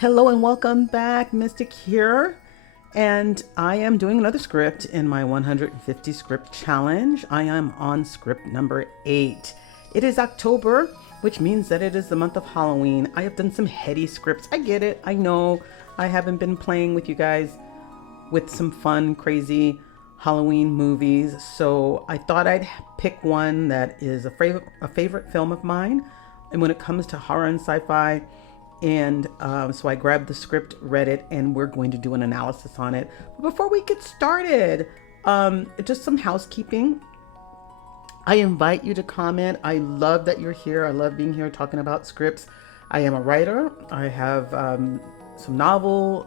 Hello and welcome back, Mystic here. And I am doing another script in my 150 script challenge. I am on script number 8. It is October, which means that it is the month of Halloween. I have done some heady scripts. I get it. I know I haven't been playing with you guys with some fun, crazy Halloween movies. So I thought I'd pick one that is a favorite film of mine. And when it comes to horror and sci-fi, and so I grabbed the script, read it, and we're going to do an analysis on it. But before we get started, just some housekeeping. I invite you to comment. I love that you're here. I love being here talking about scripts. I am a writer. I have some novel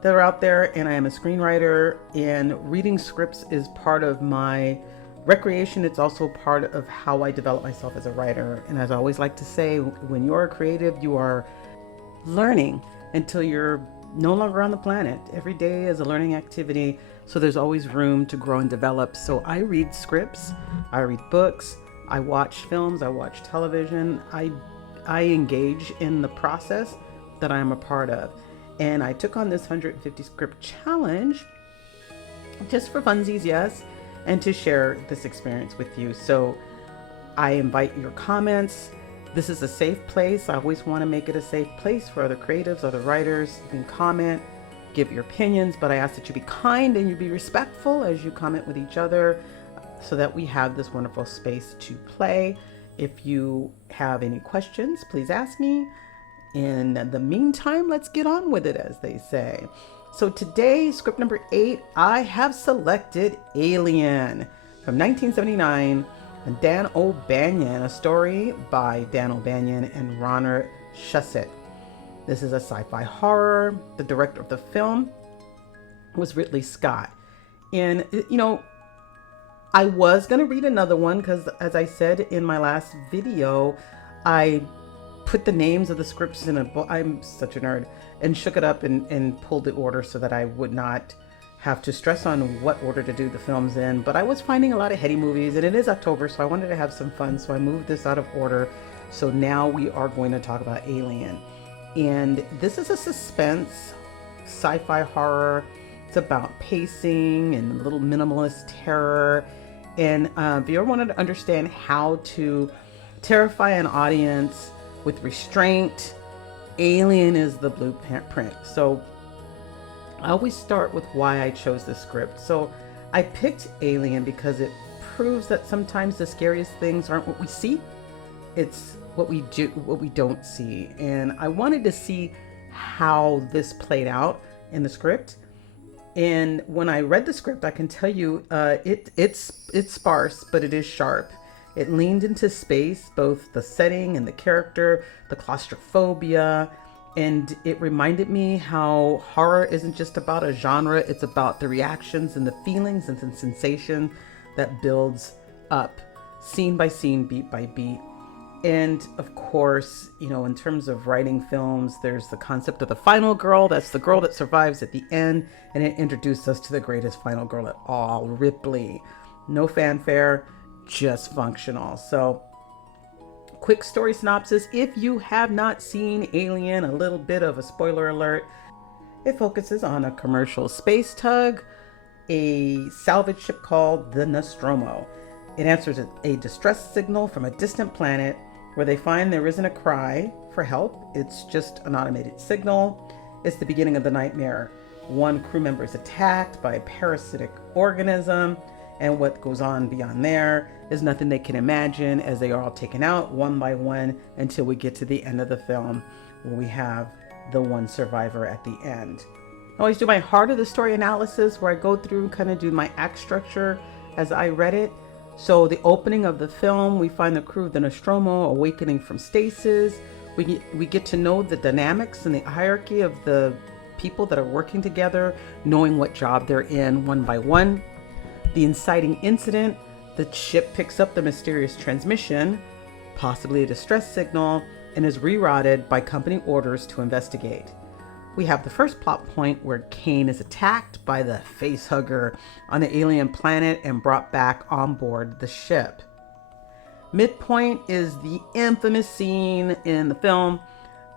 that are out there, and I am a screenwriter. And reading scripts is part of my recreation. It's also part of how I develop myself as a writer. And as I always like to say, when you're a creative, you are learning until you're no longer on the planet. Every day is a learning activity, so there's always room to grow and develop. So I read scripts, I read books, I watch films, I watch television. I engage in the process that I am a part of. And I took on this 150 script challenge just for funsies, yes, and to share this experience with you. So I invite your comments. This is a safe place. I always want to make it a safe place for other creatives, other writers. You can comment, give your opinions, but I ask that you be kind and you be respectful as you comment with each other so that we have this wonderful space to play. If you have any questions, please ask me. In the meantime, let's get on with it, as they say. So today, script number 8, I have selected Alien from 1979 and Dan O'Bannon, a story by Dan O'Bannon and Ronner Shusett. This is a sci-fi horror. The director of the film was Ridley Scott. And, I was going to read another one because, as I said in my last video, I put the names of the scripts in a book. I'm such a nerd. And shook it up and pulled the order so that I would not have to stress on what order to do the films in. But I was finding a lot of heady movies, and it is October, so I wanted to have some fun. So I moved this out of order. So now we are going to talk about Alien. And this is a suspense, sci-fi horror. It's about pacing and a little minimalist terror. And if you ever wanted to understand how to terrify an audience with restraint, Alien is the blueprint. So I always start with why I chose this script. So I picked Alien because it proves that sometimes the scariest things aren't what we see. It's what we do, what we don't see. And I wanted to see how this played out in the script. And when I read the script, I can tell you it's sparse, but it is sharp. It leaned into space, both the setting and the character, the claustrophobia, and it reminded me how horror isn't just about a genre, it's about the reactions and the feelings and the sensation that builds up, scene by scene, beat by beat. And of course, in terms of writing films, there's the concept of the final girl. That's the girl that survives at the end, and it introduced us to the greatest final girl at all, Ripley. No fanfare, just functional. So quick story synopsis. If you have not seen Alien, a little bit of a spoiler alert. It focuses on a commercial space tug, a salvage ship called the Nostromo. It answers a distress signal from a distant planet where they find there isn't a cry for help. It's just an automated signal. It's the beginning of the nightmare. One crew member is attacked by a parasitic organism, and what goes on beyond there is nothing they can imagine, as they are all taken out one by one until we get to the end of the film, where we have the one survivor at the end. I always do my heart of the story analysis, where I go through and kind of do my act structure as I read it. So the opening of the film, we find the crew of the Nostromo awakening from stasis. We get to know the dynamics and the hierarchy of the people that are working together, knowing what job they're in one by one. The inciting incident, the ship picks up the mysterious transmission, possibly a distress signal, and is rerouted by company orders to investigate. We have the first plot point where Kane is attacked by the facehugger on the alien planet and brought back on board the ship. Midpoint is the infamous scene in the film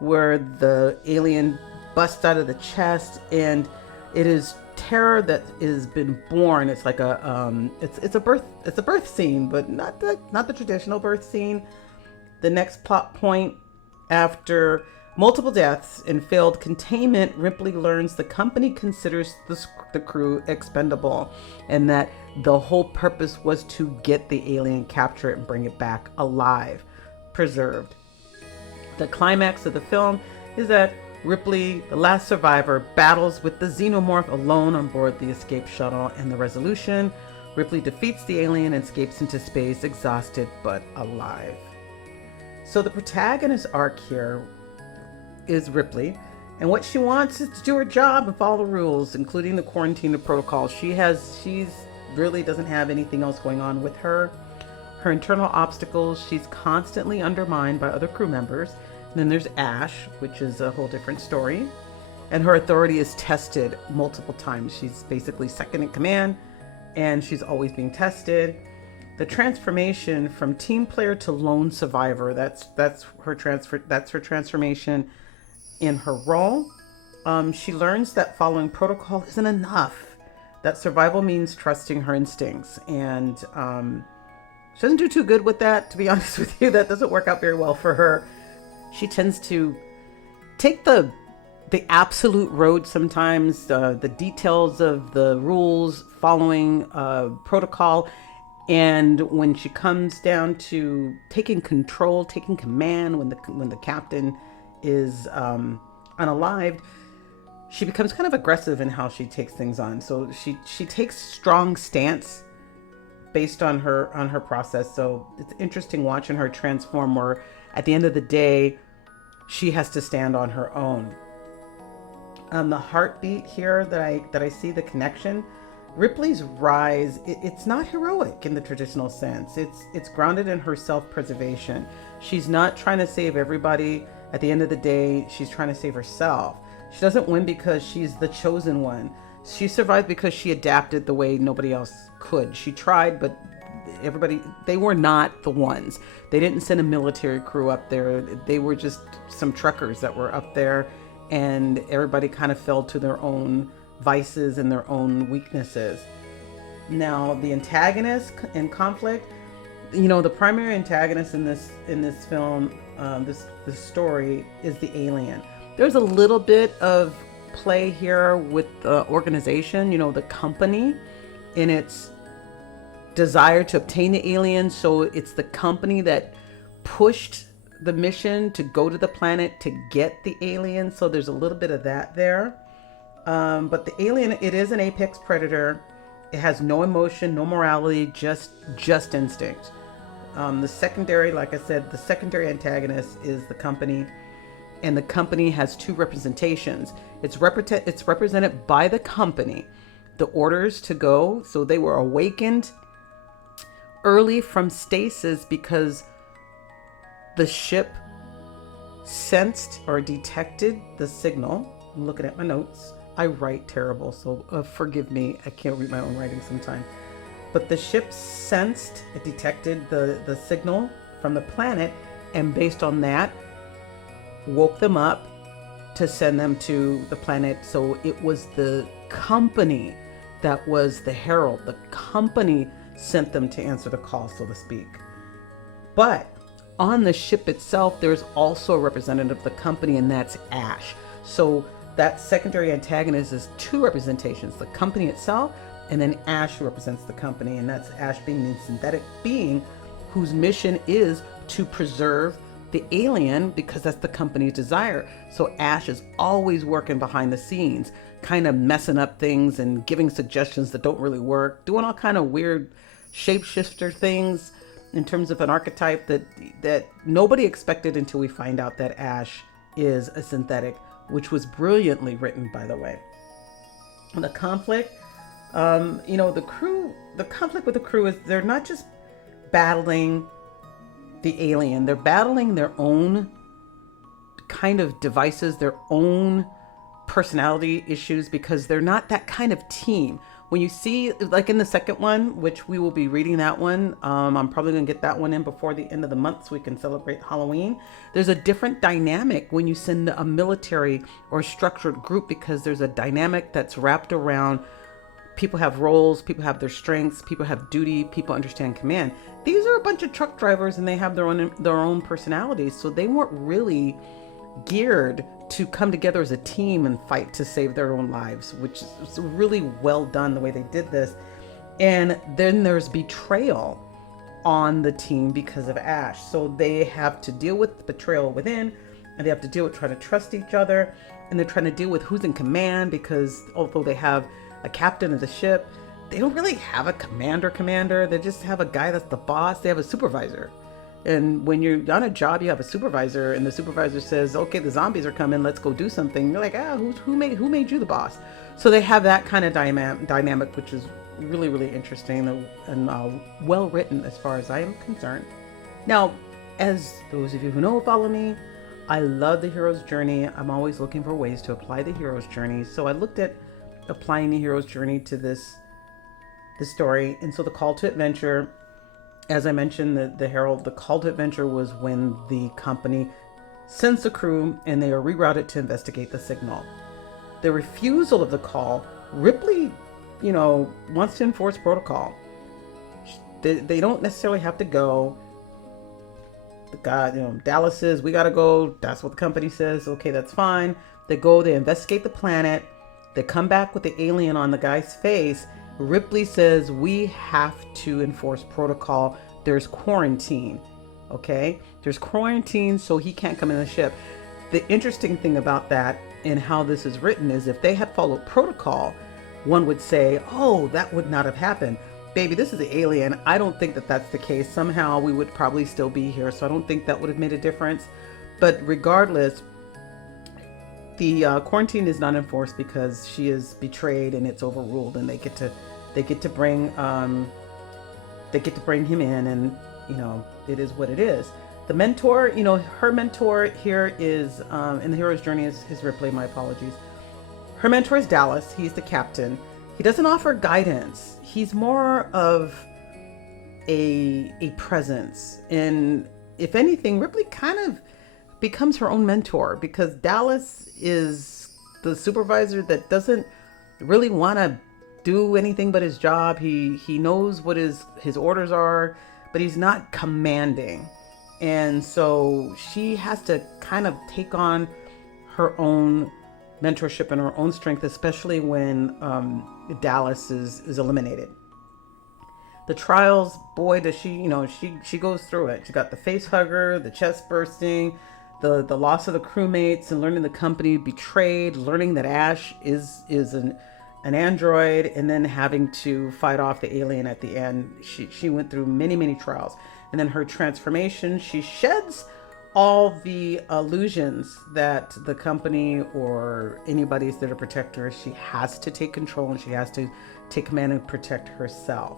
where the alien busts out of the chest, and it is terror that has been born. It's like it's a birth scene, but not the traditional birth scene. The next plot point: after multiple deaths and failed containment, Ripley learns the company considers the crew expendable, and that the whole purpose was to get the alien, capture it, and bring it back alive, preserved. The climax of the film is that Ripley, the last survivor, battles with the xenomorph alone on board the escape shuttle, and the resolution: Ripley defeats the alien and escapes into space, exhausted but alive. So the protagonist arc here is Ripley, and what she wants is to do her job and follow the rules, including the quarantine protocol. She's really doesn't have anything else going on with her. Her internal obstacles: she's constantly undermined by other crew members. And then there's Ash, which is a whole different story. And her authority is tested multiple times. She's basically second in command, and she's always being tested. The transformation from team player to lone survivor, that's her transformation in her role. She learns that following protocol isn't enough, that survival means trusting her instincts. And she doesn't do too good with that, to be honest with you. That doesn't work out very well for her. She tends to take the absolute road sometimes, the details of the rules, following protocol. And when she comes down to taking control, taking command, when the captain is unalived, she becomes kind of aggressive in how she takes things on. So she takes strong stance based on her process. So it's interesting watching her transform, where at the end of the day, she has to stand on her own. The heartbeat here that I see, the connection, Ripley's rise, it's not heroic in the traditional sense. It's grounded in her self-preservation. She's not trying to save everybody. At the end of the day, she's trying to save herself. She doesn't win because she's the chosen one. She survived because she adapted the way nobody else could. She tried, but they were not the ones. They didn't send a military crew up there. They were just some truckers that were up there, and everybody kind of fell to their own vices and their own weaknesses. Now, the antagonist in conflict, the primary antagonist in this film, this story, is the alien. There's a little bit of play here with the organization, the company, in its desire to obtain the alien. So it's the company that pushed the mission to go to the planet to get the alien. So there's a little bit of that there. But the alien, it is an apex predator. It has no emotion, no morality, just instinct. The secondary, like I said, the secondary antagonist is the company, and the company has two representations. It's represented by the company, the orders to go. So they were awakened early from stasis because the ship sensed or detected the signal. I'm looking at my notes. I write terrible, so forgive me. I can't read my own writing sometimes. But the ship sensed, it detected the signal from the planet, and based on that, woke them up to send them to the planet. So it was the company that was the herald. The company sent them to answer the call, so to speak. But on the ship itself, there's also a representative of the company, and that's Ash. So that secondary antagonist is two representations: the company itself, and then Ash, who represents the company. And that's Ash being the synthetic being whose mission is to preserve the alien, because that's the company's desire. So Ash is always working behind the scenes, kind of messing up things and giving suggestions that don't really work, doing all kind of weird shapeshifter things in terms of an archetype that nobody expected until we find out that Ash is a synthetic, which was brilliantly written, by the way. And the conflict, the conflict with the crew is they're not just battling the alien, they're battling their own kind of devices, their own personality issues, because they're not that kind of team. when you see, like in the second one, which we will be reading that one, I'm probably going to get that one in before the end of the month so we can celebrate Halloween. There's a different dynamic when you send a military or structured group, because there's a dynamic that's wrapped around people have roles, people have their strengths, people have duty, people understand command. These are a bunch of truck drivers and they have their own personalities, so they weren't really geared to come together as a team and fight to save their own lives, which is really well done the way they did this. And then there's betrayal on the team because of Ash, so they have to deal with betrayal within, and they have to deal with trying to trust each other, and they're trying to deal with who's in command, because although they have a captain of the ship, they don't really have a commander. They just have a guy that's the boss. They have a supervisor. And when you're on a job, you have a supervisor, and the supervisor says, okay, the zombies are coming, let's go do something. You're like, who made you the boss? So they have that kind of dynamic, which is really, really interesting and well written as far as I am concerned. Now, as those of you who know, follow me, I love the hero's journey. I'm always looking for ways to apply the hero's journey. So I looked at applying the hero's journey to this story. And so the call to adventure, as I mentioned, the call to adventure was when the company sends the crew and they are rerouted to investigate the signal. The refusal of the call, Ripley, wants to enforce protocol. They don't necessarily have to go. The guy, Dallas says, we got to go. That's what the company says. Okay, that's fine. They go, they investigate the planet. They come back with the alien on the guy's face. Ripley says, we have to enforce protocol. There's quarantine. Okay? There's quarantine, so he can't come in the ship. The interesting thing about that and how this is written is if they had followed protocol, one would say, oh, that would not have happened. Baby, this is an alien. I don't think that that's the case. Somehow we would probably still be here. So I don't think that would have made a difference. But regardless, the quarantine is not enforced because she is betrayed and it's overruled, and they get to bring him in, and it is what it is. The mentor, her mentor here is in the hero's journey is Ripley. My apologies. Her mentor is Dallas. He's the captain. He doesn't offer guidance. He's more of a presence, and if anything, Ripley kind of becomes her own mentor, because Dallas is the supervisor that doesn't really want to do anything but his job. He knows what his orders are, but he's not commanding. And so she has to kind of take on her own mentorship and her own strength, especially when Dallas is eliminated. The trials, boy, does she goes through it. She got the face hugger, the chest bursting, the loss of the crewmates, and learning the company betrayed, learning that Ash is an android, and then having to fight off the alien at the end. She went through many, many trials. And then her transformation, she sheds all the illusions that the company or anybody's there to protect her. She has to take control, and she has to take command and protect herself.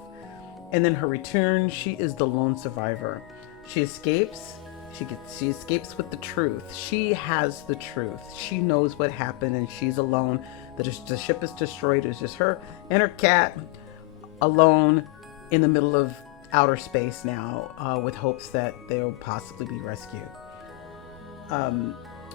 And then her return, she is the lone survivor. She escapes. She escapes with the truth. She has the truth. She knows what happened, and she's alone. The ship is destroyed. It's just her and her cat alone in the middle of outer space now, with hopes that they'll possibly be rescued.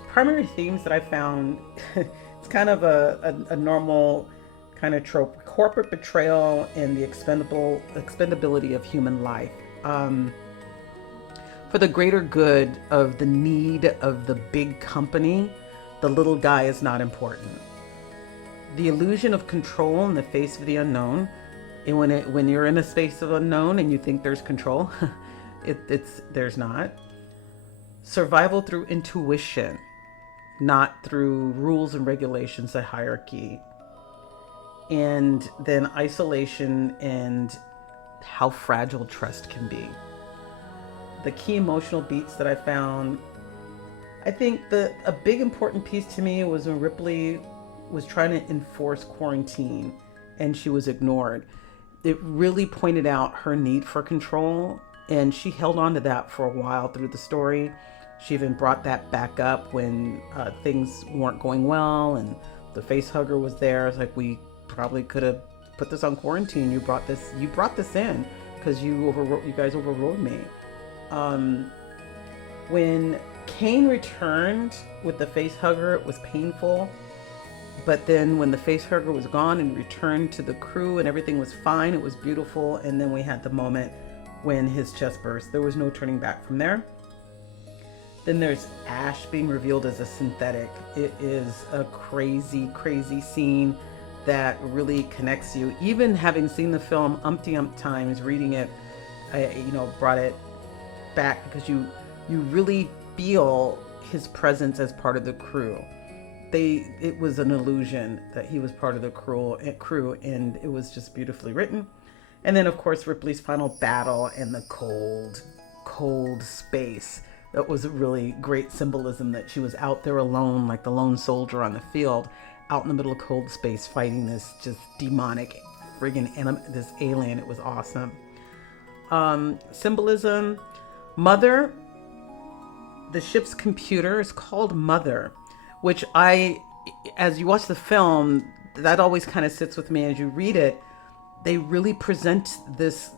Primary themes that I found, it's kind of a normal kind of trope: corporate betrayal and the expendability of human life. For the greater good of the need of the big company, the little guy is not important. The illusion of control in the face of the unknown, and when you're in a space of unknown and you think there's control, there's not. Survival through intuition, not through rules and regulations, a hierarchy. And then isolation and how fragile trust can be. The key emotional beats that I found, I think a big important piece to me was when Ripley was trying to enforce quarantine and she was ignored. It really pointed out her need for control, and she held on to that for a while through the story. She even brought that back up when things weren't going well and the face hugger was there. It's like, we probably could have put this on quarantine. You brought this in because you guys overrode me. When Kane returned with the face hugger, it was painful. But then when the face hugger was gone and returned to the crew and everything was fine, it was beautiful. And then we had the moment when his chest burst. There was no turning back from there. Then there's Ash being revealed as a synthetic. It is a crazy, crazy scene that really connects you. Even having seen the film umpty times, reading it, brought it back because you really feel his presence as part of the crew. It was an illusion that he was part of the crew, and it was just beautifully written. And then, of course, Ripley's final battle and the cold space. That was a really great symbolism that she was out there alone, like the lone soldier on the field, out in the middle of cold space, fighting this just demonic friggin' this alien. It was awesome. Symbolism. Mother. The ship's computer is called Mother, which as you watch the film, that always kind of sits with me as you read it. They really present this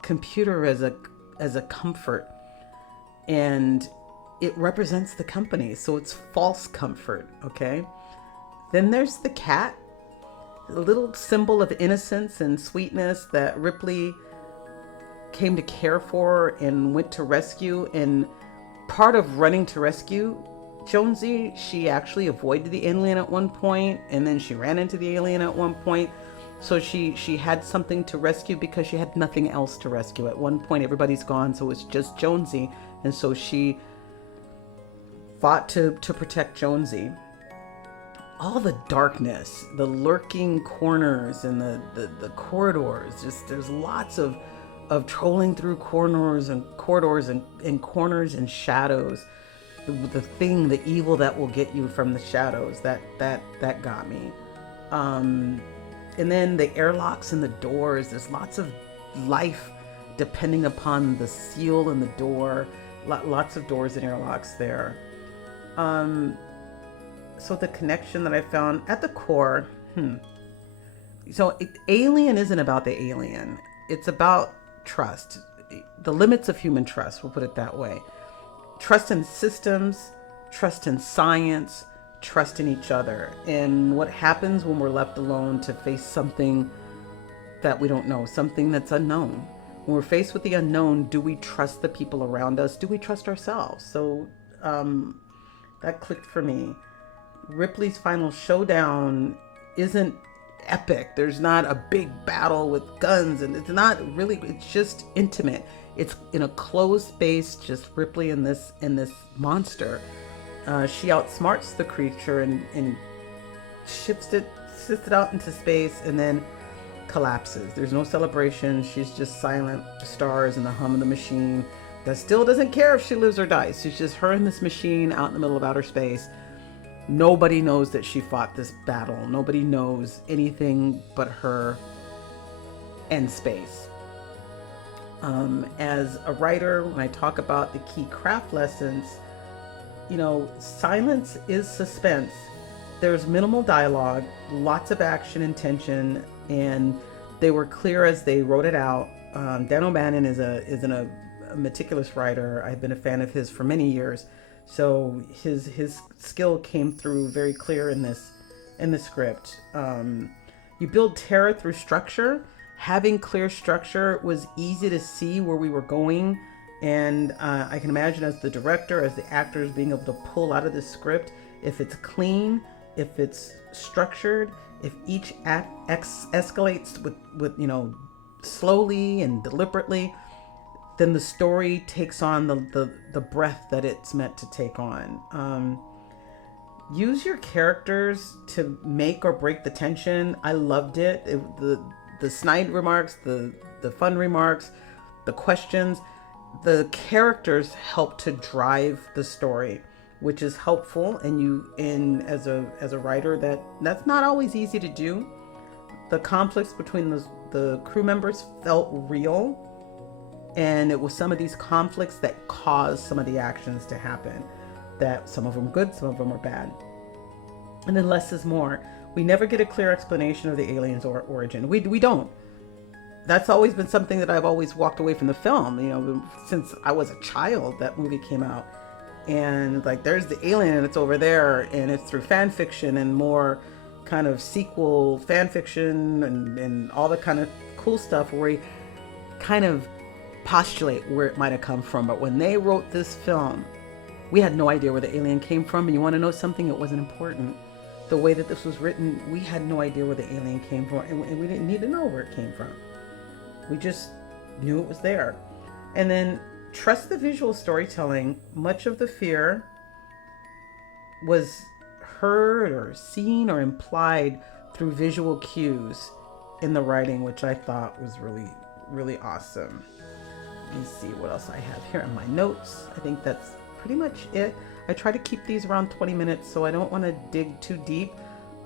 computer as a comfort, and it represents the company, so it's false comfort. Okay. Then there's the cat, a little symbol of innocence and sweetness that Ripley came to care for and went to rescue. And part of running to rescue Jonesy, she actually avoided the alien at one point, and then she ran into the alien at one point. So she had something to rescue because she had nothing else to rescue. At one point, everybody's gone, so it's just Jonesy, and so she fought to protect Jonesy. All the darkness, the lurking corners and the corridors, just there's lots of trolling through corridors and corners and shadows. The evil that will get you from the shadows, that got me. And then the airlocks and the doors, there's lots of life depending upon the seal in the door. Lots of doors and airlocks there. So the connection that I found at the core, So Alien isn't about the alien. It's about trust. The limits of human trust, we'll put it that way. Trust in systems, trust in science, trust in each other. And what happens when we're left alone to face something that we don't know, something that's unknown. When we're faced with the unknown, do we trust the people around us? Do we trust ourselves? So that clicked for me. Ripley's final showdown isn't epic. There's not a big battle with guns, and it's not really, it's just intimate. It's in a closed space, just Ripley and this monster. She outsmarts the creature and sifts it out into space, and then collapses. There's no celebration. She's just silent stars and the hum of the machine that still doesn't care if she lives or dies. She's just her and this machine out in the middle of outer space. Nobody knows that she fought this battle. Nobody knows anything but her and space. As a writer, when I talk about the key craft lessons, silence is suspense. There's minimal dialogue, lots of action and tension, and they were clear as they wrote it out. Dan O'Bannon is a meticulous writer. I've been a fan of his for many years. So his skill came through very clear in the script. You build terror through structure. Having clear structure was easy to see where we were going, and I can imagine as the director, as the actors, being able to pull out of the script, if it's clean, if it's structured, if each act escalates with slowly and deliberately, then the story takes on the breath that it's meant to take on. Use your characters to make or break the tension. I loved it. The snide remarks, the fun remarks, the questions, the characters help to drive the story, which is helpful. And as a writer, that's not always easy to do. The conflicts between the crew members felt real. And it was some of these conflicts that caused some of the actions to happen. That some of them are good, some of them are bad. And then less is more. We never get a clear explanation of the aliens' origin. We don't. That's always been something that I've always walked away from the film. You know, since I was a child, that movie came out. And like, there's the alien and it's over there, and it's through fan fiction and more kind of sequel fan fiction and all the kind of cool stuff where we kind of postulate where it might have come from. But when they wrote this film, we had no idea where the alien came from. And you want to know something? It wasn't important. The way that this was written, we had no idea where the alien came from, and we didn't need to know where it came from. We just knew it was there. And then trust the visual storytelling. Much of the fear was heard or seen or implied through visual cues in the writing, which I thought was really, really awesome. Let me see what else I have here in my notes. I think that's pretty much it. I try to keep these around 20 minutes, so I don't want to dig too deep.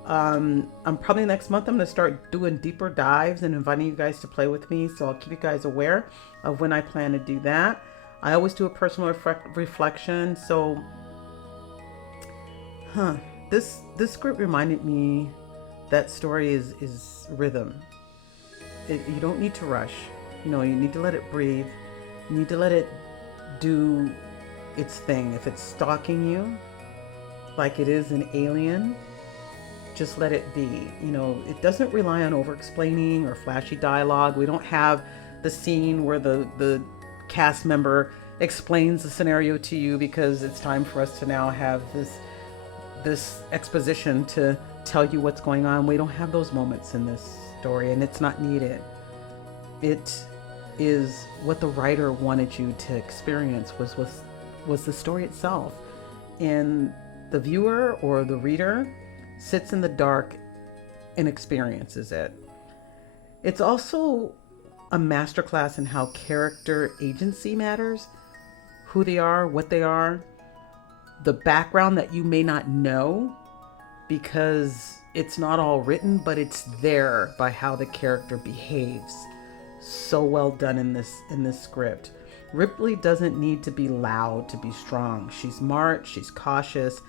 I'm probably next month, I'm going to start doing deeper dives and inviting you guys to play with me. So I'll keep you guys aware of when I plan to do that. I always do a personal reflection. So, this script reminded me that story is rhythm. You don't need to rush. You know, you need to let it breathe. You need to let it do its thing. If it's stalking you, like it is an alien, just let it be. You know, it doesn't rely on over-explaining or flashy dialogue. We don't have the scene where the cast member explains the scenario to you because it's time for us to now have this exposition to tell you what's going on. We don't have those moments in this story, and it's not needed. It is what the writer wanted you to experience was the story itself, and the viewer or the reader sits in the dark and experiences it. It's also a masterclass in how character agency matters, who they are, what they are, the background that you may not know because it's not all written, but it's there by how the character behaves. So well done in this script. Ripley doesn't need to be loud to be strong. She's smart, she's cautious,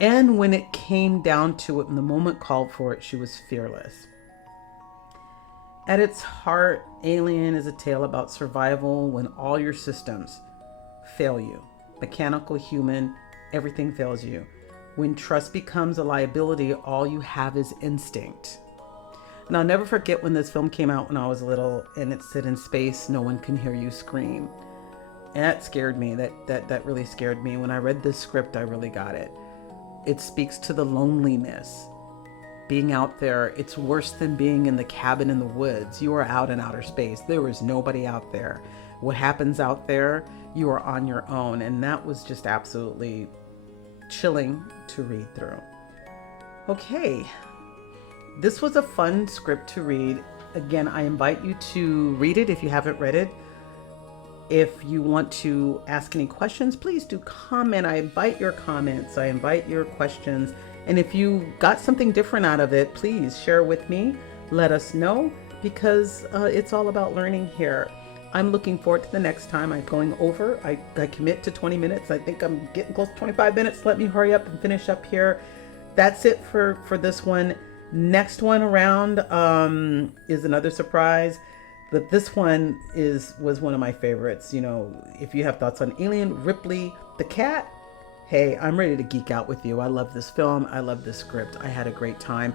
and when it came down to it, when the moment called for it, she was fearless. At its heart, Alien is a tale about survival when all your systems fail you. Mechanical, human, everything fails you. When trust becomes a liability, all you have is instinct. And I'll never forget when this film came out when I was little, and it said in space, no one can hear you scream. And that scared me. That really scared me. When I read this script, I really got it. It speaks to the loneliness. Being out there, it's worse than being in the cabin in the woods. You are out in outer space. There is nobody out there. What happens out there, you are on your own. And that was just absolutely chilling to read through. Okay. This was a fun script to read. Again, I invite you to read it if you haven't read it. If you want to ask any questions, please do comment. I invite your comments. I invite your questions. And if you got something different out of it, please share with me. Let us know, because it's all about learning here. I'm looking forward to the next time. I'm going over. I commit to 20 minutes. I think I'm getting close to 25 minutes. Let me hurry up and finish up here. That's it for this one. Next one around is another surprise. But this one was one of my favorites. You know, if you have thoughts on Alien, Ripley, the cat, hey, I'm ready to geek out with you. I love this film. I love this script. I had a great time.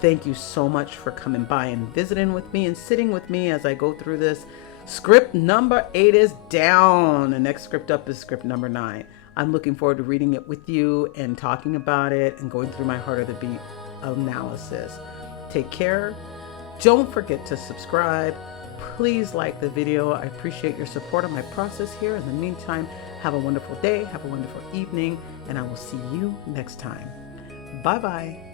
Thank you so much for coming by and visiting with me and sitting with me as I go through this. Script number 8 is down. The next script up is script number 9. I'm looking forward to reading it with you and talking about it and going through my Heart of the Beat analysis. Take care. Don't forget to subscribe. Please like the video. I appreciate your support on my process here. In the meantime, have a wonderful day, have a wonderful evening, and I will see you next time. Bye-bye.